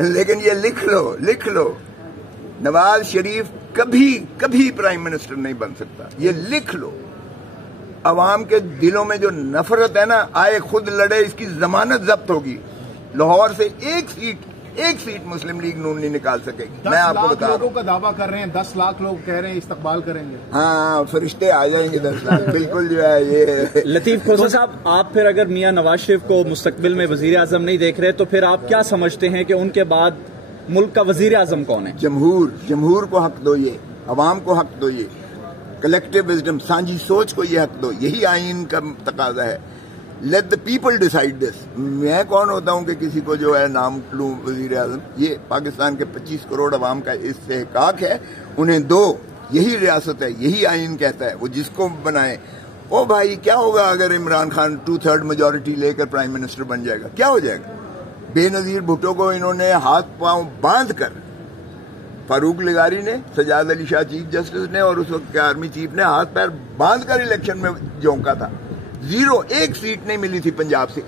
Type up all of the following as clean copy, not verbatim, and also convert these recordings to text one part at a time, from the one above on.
لیکن یہ لکھ لو نواز شریف کبھی پرائم منسٹر نہیں بن سکتا. یہ لکھ لو. عوام کے دلوں میں جو نفرت ہے نا، آئے خود لڑے، اس کی ضمانت ضبط ہوگی. لاہور سے ایک سیٹ مسلم لیگ نون نہیں نکال سکے گی. میں آپ کو بتا رہا ہوں. لوگوں کا دعویٰ کر رہے ہیں، 10 لاکھ لوگ کہہ رہے ہیں استقبال کریں گے. ہاں، فرشتے آ جائیں گے 10 لاکھ. بالکل جو ہے یہ. لطیف کھوسہ صاحب، آپ پھر اگر میاں نواز شریف کو مستقبل میں وزیر اعظم نہیں دیکھ رہے تو پھر آپ کیا سمجھتے ہیں کہ ان کے بعد ملک کا وزیر اعظم کون ہے؟ جمہور کو حق دو، یہ عوام کو حق دو، یہ کلیکٹیو وزڈم، سانجھی سوچ کو یہ حق دو. یہی آئین کا تقاضا ہے. لیٹ دا پیپل ڈیسائیڈ دس. میں کون ہوتا ہوں کہ کسی کو جو ہے نام لوں وزیر اعظم؟ یہ پاکستان کے 25 کروڑ عوام کا استحقاق ہے. انہیں دو. یہی ریاست ہے، یہی آئین کہتا ہے. وہ جس کو بنائے. او بھائی، کیا ہوگا اگر عمران خان 2/3 میجورٹی لے کر پرائم منسٹر بن جائے گا؟ کیا ہو جائے گا؟ بے نظیر بھٹو کو انہوں نے ہاتھ پاؤں باندھ کر، فاروق لغاری نے، سجاد علی شاہ چیف جسٹس نے اور اس وقت کے آرمی چیف نے ہاتھ پیر باندھ کر الیکشن میں جونکا تھا. 0 ایک سیٹ نہیں ملی تھی پنجاب سے.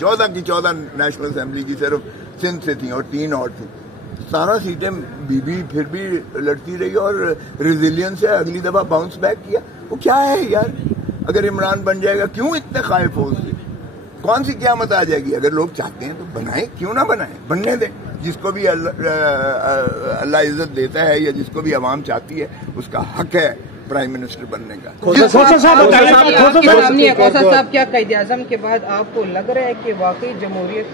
14 کی 14 نیشنل اسمبلی کی صرف سندھ سے تھیں اور 3 اور تھیں. 17 سیٹیں بی پھر بھی لڑتی رہی اور ریزیلینس سے اگلی دفعہ باؤنس بیک کیا. وہ کیا ہے یار؟ اگر عمران بن جائے گا کیوں اتنے خائف ہو؟ اس سے کون سی قیامت آ جائے گی؟ اگر لوگ چاہتے ہیں تو بنائیں، کیوں نہ بنائیں؟ بننے دیں. جس کو بھی اللہ عزت دیتا ہے یا جس کو بھی عوام چاہتی ہے، اس کا حق ہے پرائم منسٹر بننے کا. کھوسہ صاحب، کیا قائد اعظم کے بعد آپ کو لگ رہا ہے کہ واقعی جمہوریت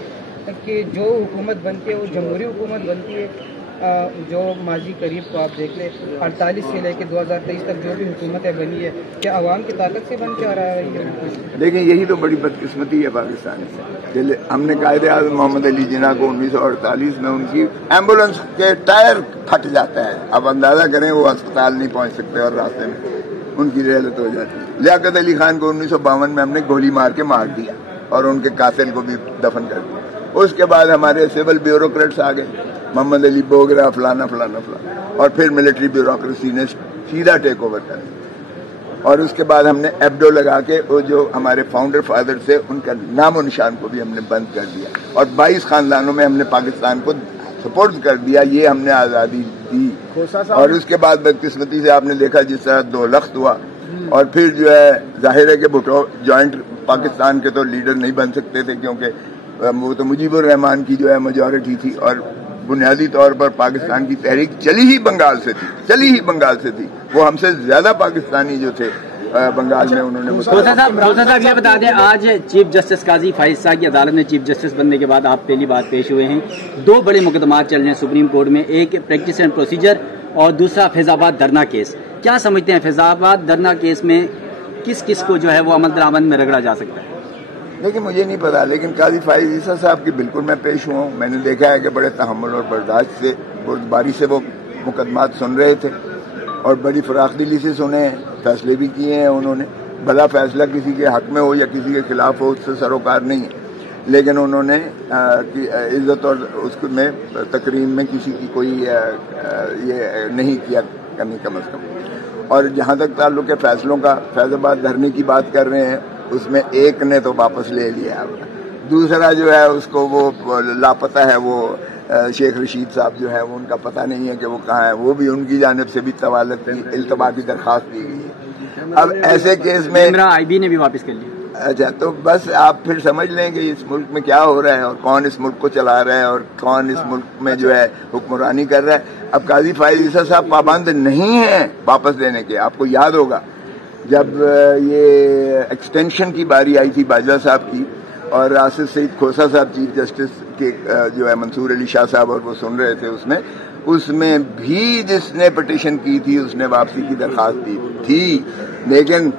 کی جو حکومت بنتی ہے وہ جمہوری حکومت بنتی ہے؟ جو ماضی قریب کو آپ دیکھ لیں، 48 سے لے کے 2023 تک جو بھی حکومتیں بنی ہے، کیا عوام کی طاقت سے بن کے آ رہا ہے؟ دیکھیں، یہی تو بڑی بدقسمتی ہے پاکستان سے. ہم نے قائد اعظم محمد علی جناح کو 1948 میں ان کی ایمبولینس کے ٹائر پھٹ جاتا ہے. اب اندازہ کریں، وہ ہسپتال نہیں پہنچ سکتے اور راستے میں ان کی رحلت ہو جاتی ہے. لیاقت علی خان کو 1952 میں ہم نے گولی مار کے مار دیا اور ان کے قاتل کو بھی دفن کر دیا. اس کے بعد ہمارے سول بیوروکریٹس آ گئے، محمد علی بوگرا، فلانا فلانا فلانا، اور پھر ملٹری بیوروکریسی نے سیدھا ٹیک اوور کر دیا. اور اس کے بعد ہم نے ایبڈو لگا کے وہ جو ہمارے فاؤنڈر فادر سے ان کا نام و نشان کو بھی ہم نے بند کر دیا اور 22 خاندانوں میں ہم نے پاکستان کو سپورٹ کر دیا. یہ ہم نے آزادی دی. اور اس کے بعد بدقسمتی سے آپ نے دیکھا جس طرح 2 لخت ہوا. اور پھر جو ہے ظاہر ہے کہ بھٹو جوائنٹ پاکستان کے تو لیڈر نہیں بن سکتے تھے، کیونکہ وہ تو مجیب الرحمان کی جو ہے میجورٹی تھی اور بنیادی طور پر پاکستان کی تحریک چلی ہی بنگال سے تھی. وہ ہم سے زیادہ پاکستانی جو تھے بنگال میں انہوں نے. کھوسہ صاحب یہ بتا دیں، آج چیف جسٹس قاضی فائز صاحب کی عدالت میں چیف جسٹس بننے کے بعد آپ پہلی بار پیش ہوئے ہیں. 2 بڑے مقدمات چل رہے ہیں سپریم کورٹ میں، ایک پریکٹس اینڈ پروسیجر اور دوسرا فیض آباد دھرنا کیس. کیا سمجھتے ہیں فیض آباد دھرنا کیس میں کس کو جو ہے وہ عمل درآمد میں رگڑا جا سکتا ہے؟ لیکن مجھے نہیں پتا، لیکن قاضی فائز عیسیٰ صاحب کی بالکل میں پیش ہوا ہوں. میں نے دیکھا ہے کہ بڑے تحمل اور برداشت سے، بردباری سے وہ مقدمات سن رہے تھے اور بڑی فراخ دلی سے سنے ہیں. فیصلے بھی کیے ہیں انہوں نے. بھلا فیصلہ کسی کے حق میں ہو یا کسی کے خلاف ہو، اس سے سروکار نہیں ہے، لیکن انہوں نے عزت اور اس میں تقریم میں کسی کی کوئی یہ نہیں کیا کمی کم از کم. اور جہاں تک تعلق ہے فیصلوں کا، فیض آباد دھرنے کی بات کر رہے ہیں، اس میں ایک نے تو واپس لے لیا، دوسرا جو ہے اس کو وہ لاپتہ ہے. وہ شیخ رشید صاحب جو ہے وہ ان کا پتہ نہیں ہے کہ وہ کہاں ہے. وہ بھی ان کی جانب سے بھی طوالت التوا کی درخواست دی گئی ہے. اب ایسے کیس میں آئی بی نے بھی واپس کر لیا. اچھا، تو بس آپ پھر سمجھ لیں کہ اس ملک میں کیا ہو رہا ہے اور کون اس ملک کو چلا رہا ہے اور کون اس ملک میں جو ہے حکمرانی کر رہا ہے. اب قاضی فائز عیسیٰ صاحب پابند نہیں ہیں واپس دینے کے. آپ کو یاد ہوگا جب یہ ایکسٹینشن کی باری آئی تھی باجوہ صاحب کی اور آصف سعید کھوسہ صاحب چیف جسٹس کے جو ہے منصور علی شاہ صاحب اور وہ سن رہے تھے، اس میں بھی جس نے پٹیشن کی تھی اس نے واپسی کی درخواست دی تھی، لیکن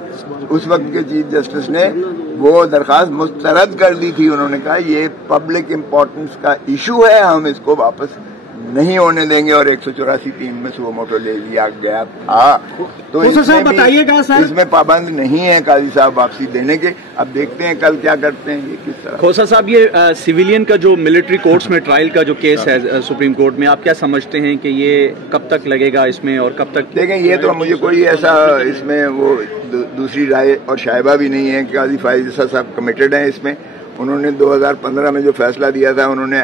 اس وقت کے چیف جسٹس نے وہ درخواست مسترد کر دی تھی. انہوں نے کہا یہ پبلک امپورٹنس کا ایشو ہے، ہم اس کو واپس نہیں ہونے دیں گے، اور 184(3) میں سو موٹو لے لیا گیا تھا. تو اس میں پابند نہیں ہے قاضی صاحب واپسی دینے کے. اب دیکھتے ہیں کل کیا کرتے ہیں یہ کس طرح. کھوسہ صاحب، یہ سویلین کا جو ملٹری کورٹس میں ٹرائل کا جو کیس ہے سپریم کورٹ میں، آپ کیا سمجھتے ہیں کہ یہ کب تک لگے گا اس میں اور کب تک؟ دیکھیں، یہ تو مجھے کوئی ایسا اس میں وہ دوسری رائے اور شائبہ بھی نہیں ہے کہ قاضی فائز عیسیٰ صاحب کمیٹڈ ہیں اس میں. انہوں نے 2015 میں جو فیصلہ دیا تھا، انہوں نے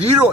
0